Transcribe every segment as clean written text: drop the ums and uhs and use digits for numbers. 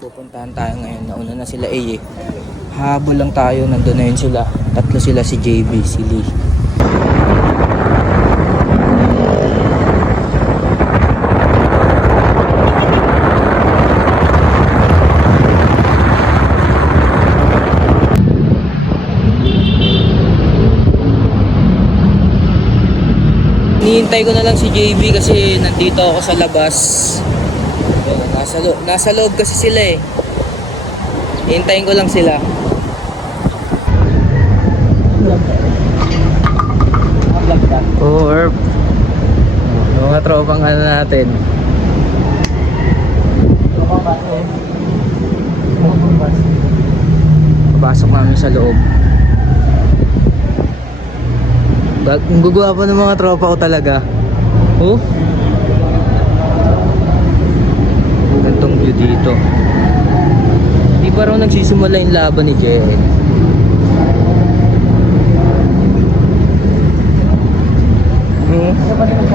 Pupuntahan tayo ngayon. Nauna na sila eh. Habol lang tayo. Nandun na yun sila. Tatlo sila, si JB, si Lee. Hinihintay ko na lang si JB kasi nandito ako sa labas. Nasa loob kasi sila eh. Hintayin ko lang sila. Oh, Herb. Yung mga tropang ano natin. Papasok namin sa loob. Ang gagawa pa ng mga tropa ko talaga. Oh. Gantong view dito. Di pa raw nagsisimula yung laban ni JL.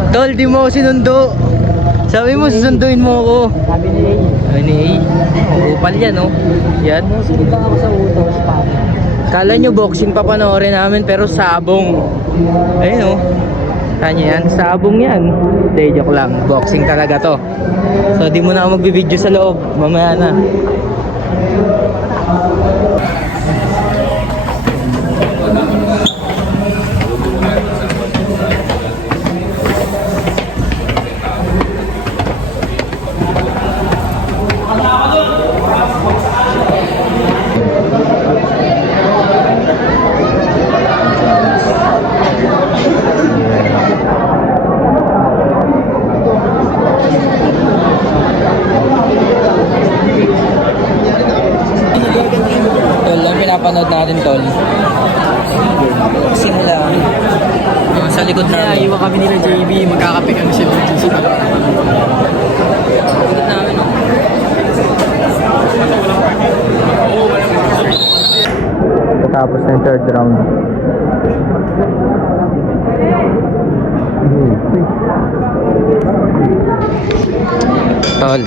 Tol, di mo ako sinundo. Sabi mo susunduin mo ako. Sabi ni Ray. Sabi ni A. Upal yan oh. Yan. Sunod lang ako sa utos. Kala nyo boxing papanoorin namin pero sabong. Ayun oh. Kanya yan, sabong yan. Hindi, joke lang. Boxing talaga to. So di mo na ako magbibideo sa loob. Mamaya na. Pinapanood natin tol. Simula sa likod Kaya namin. iwan kami nila JB, magkakape kami sa Virgin City. Likod namin oh. Tapos na yung third round. Tol.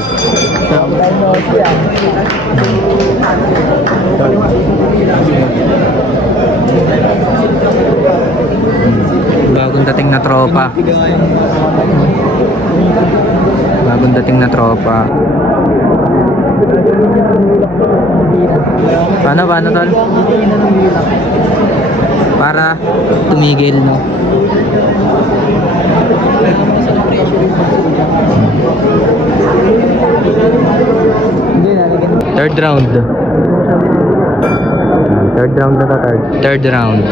Bagong dating na tropa. Bagong dating na tropa. Paano tol? Para tumigil no. Third round. Third round na to, third round.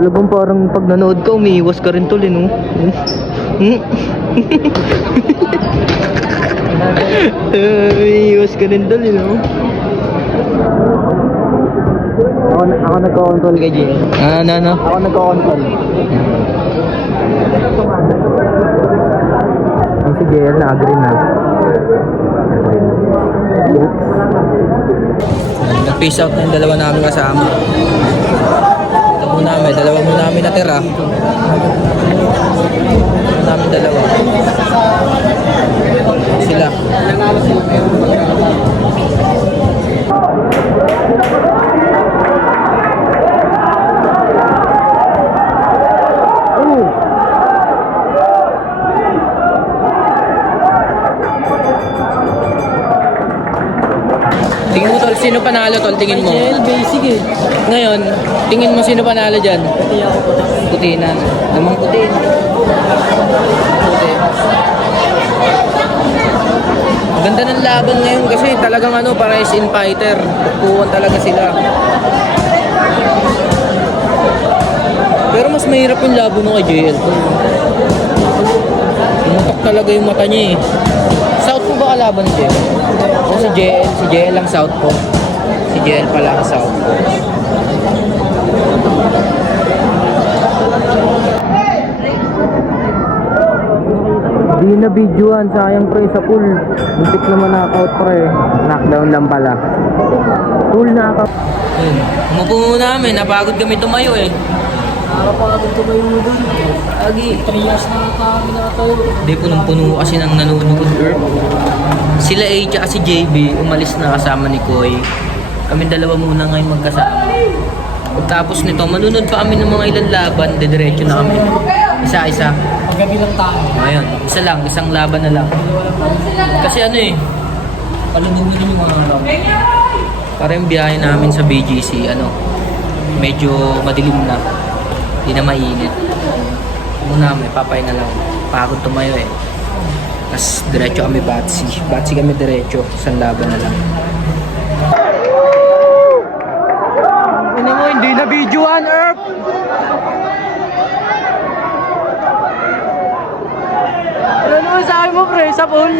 Talagang parang pag nanood ka, umiiwas ka rin tol, no? Umiiwas ka rin tol, no? Ako nagko-control kay JB. Ano? Ako nagko-control. Ang si JL na-agree na. Nag-face out ng dalawa namin kasama. Ito muna namin, dalawa muna namin natira. Ito namin dalawa. Sila. Tingin mo tol, sino panalo tol? Tingin mo. JL basic eh. Ngayon, tingin mo sino panalo dyan? Pati ako po. Puti na. Namang puti. Puti. Ang ganda ng laban ngayon kasi talagang ano, pares in fighter. Tukuhan talaga sila. Pero mas mahirap yung laban mo kay JL. Tumutok talaga yung mata niya eh. South po ba kalaban ni JL? O si JL lang South po. Si JL pala ang South po. Di na videoan, sayang pre sa pool. Muntik naman knockout pre. Knockdown lang pala. Pool knockout. Umupo muna kami, napagod kami tumayo eh. Nakakapagod ko kayo doon. Agi. 3 years na kami nakatayo. Hindi, punong-puno kasi ng nanonood, Herb. Sila A tsaka si JB, umalis na kasama ni Koy. Kami dalawa muna ngayon magkasama. Pagtapos nito, manunod pa kami ng mga ilang laban, diretso na kami. Isa-isa. Paggabi lang tayo. Ayun, isa lang, isang laban na lang. Kasi ano eh, Panunin din yung mga para yung biyahe namin sa BGC, ano, medyo madilim na. Hindi na mainit. Muna may papahinga lang. Pagod tumayo eh. Tapos diretso kami Batsi. Batsi kami diretso. Isang laban na lang. Ano mo, hindi na videoan, Earth! Ano naman sa akin mo, pre? Sa pool?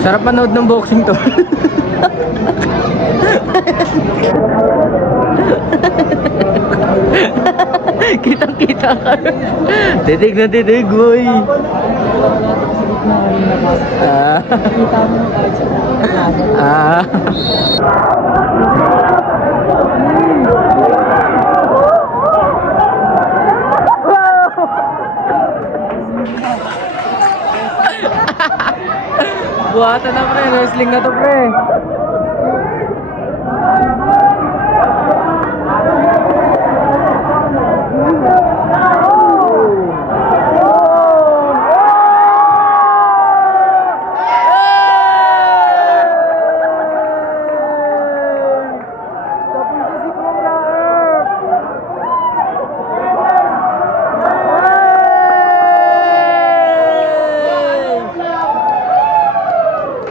Sarap manood ng boxing to. Kitang-kita ka. Titig na titig, boy. Ah. Kita mo yung kalit sa Ah. Buhatan na, pre. Wrestling na to, pre.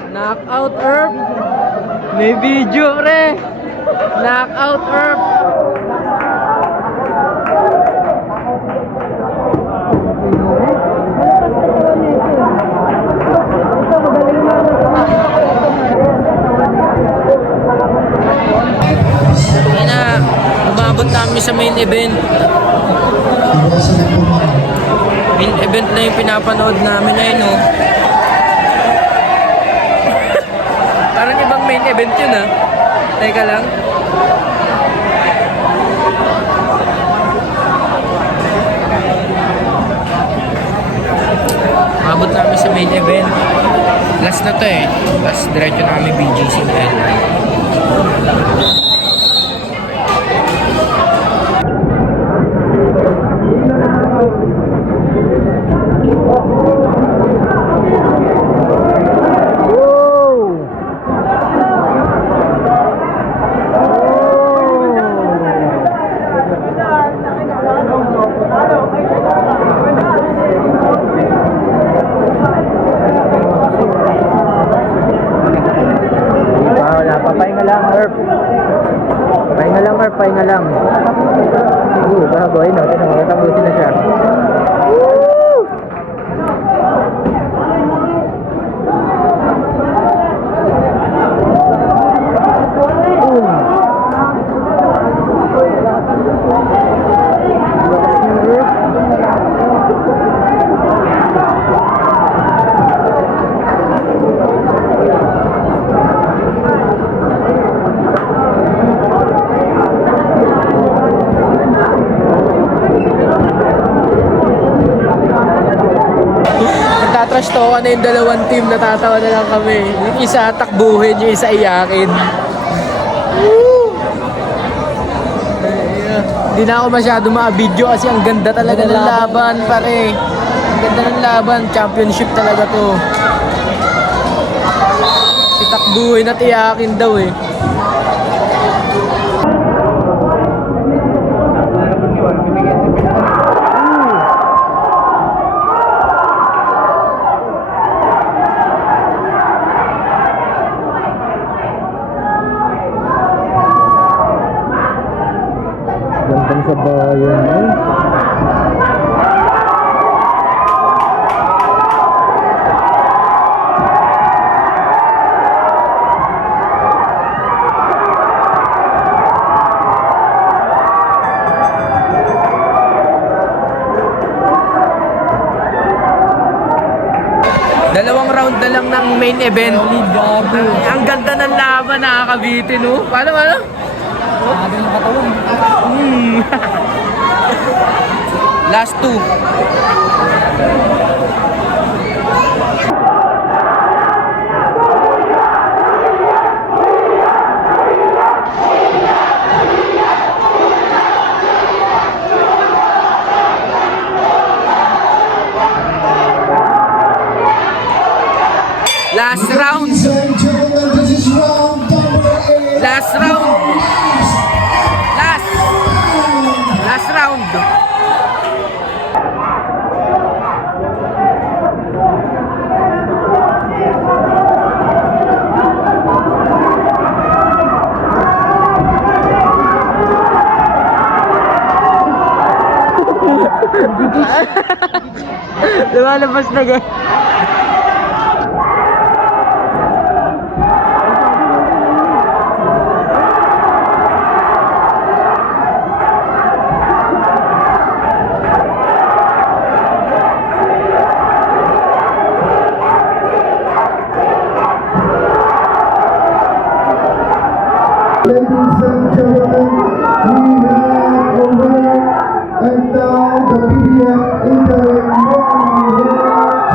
Knockout Herb. May video, pre. Knockout Herb. Ayun na, umabot namin sa main event. Main event na yung pinapanood namin na yun, oh. Parang ibang main event yun, ah. Teka lang. Abot namin sa main event. Last na to eh. Tapos diretso na kami BGC na yun. Papahinga lang, Herb. Pahinga lang, Herb. Pahinga lang. Bago. Ayun, tapusin na siya. Trash talk na yung dalawang team, natatawa na lang kami. Yung isa takbuhin, yung isa iyakin. Hindi na ako masyado ma-video kasi ang ganda talaga ng laban, pare. Ang ganda ng laban, championship talaga to. Itakbuhin at iyakin daw eh. sa bayan. Dalawang round na lang ng main event. Gago. Ang ganda ng laban, nakakabitin, no? Paano? Gago yung katawan. Last two. Last round. Last round. Last round. Lumalabas na ga. Ladies and gentlemen, we have a winner, and now the PBF Interim World Champion, Carlos.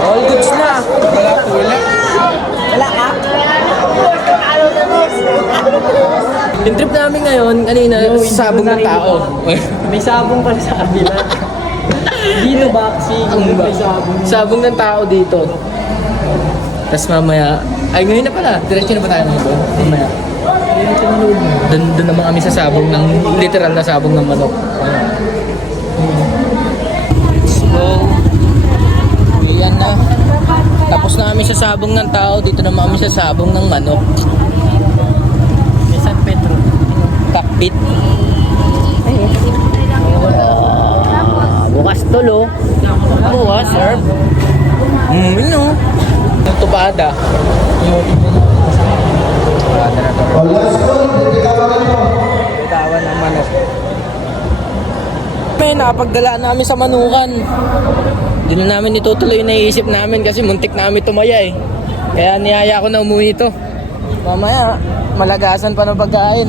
All goods na. Wala ka? Yung trip namin ngayon, kanina, sabong ng tao. May sabong pala sa kabila. Dito boxing. May sabong. Sabong ng tao dito. Tapos mamaya, ay ngayon na pala, diretso na ba tayo ngayon doon? Mamaya. Doon naman kami sa sabong ng, literal na sabong ng manok. Let's go. Yan na. Tapos na kami sa sabong ng tao, dito naman kami sa sabong ng manok. May San Pedro. Cockpit. Bukas tulo. Bukas, sir. Yun. Tupada. Tupada na to. Oh, let's go. Bitawan ng manok. May napagdalaan namin sa manukan. Hindi na namin itutuloy yung naiisip namin kasi muntik namin tumaya eh. Kaya niyaya ko na umuwi ito. Mamaya, malagasan pa ng pagkain.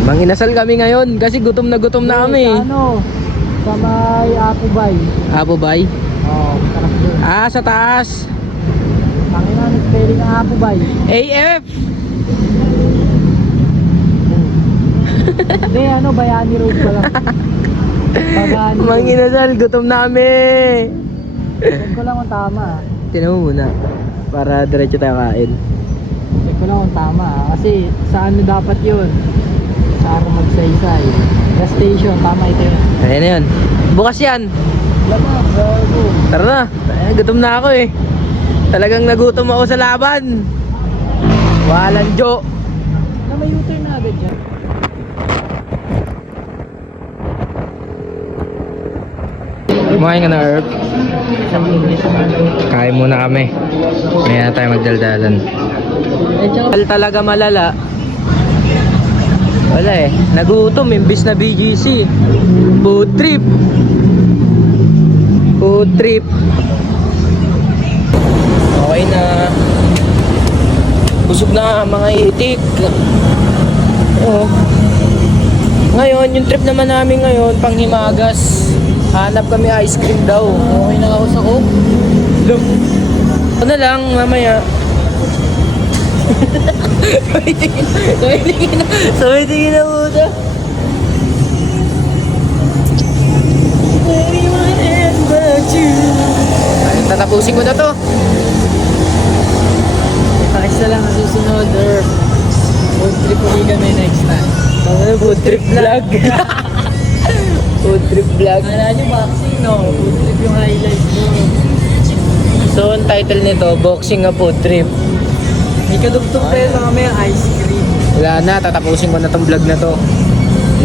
Manginasal kami ngayon kasi gutom na kami. Ano? Sa may Apubay. Apobay? Oo, sarap doon. Sa taas. Pangina, nag-spelling ng Apubay. AF! Hindi, ano, Bayani Road pala. Bayani Road. Manginasal, gutom namin. Check ko lang kung tama. Tinan mo muna. Para diretso tayo kain. Check ko lang kung tama. Kasi sa ano dapat yun? Sa ano magsaysay. Gas station, tama ito yun. Ayan na yun. Bukas yan. Wala na, bago. Tara na. Gutom na ako eh. Talagang nagutom ako sa laban. Walang jo. Na may U-turn na agad yan. Kumain ka na, Herb. Kain muna kami. Kaya na tayo magdaldalan. Talaga malala. Wala eh. Nagutom imbis na BGC. Food trip. Food trip. Okay na. Busog na mga itik. Oo. Ngayon, yung trip naman namin ngayon, panghimagas. Hanap kami ice cream daw. Okay na ako sa Coke. Look. Ano na lang, mamaya. Tingin na muna. Tatapusin ko na to. Pakis na lang ang susunod or road trip ulit kami next time. Food trip vlog. Food trip vlog. Kala nyo boxing, no? Food trip yung highlight mo. So, ang title nito, Boxing a Food Trip. May kadugtong tayo sa kami yung ice cream. Wala na, tatapusin ko na tong vlog na to.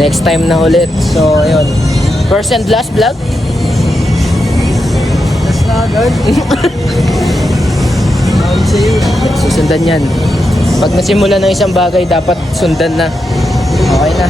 Next time na ulit. So, ayun. First and last vlog? Tapos na agad. Tawag sa'yo. Susundan yan. Pag nasimula ng isang bagay, dapat sundan na. Okay na.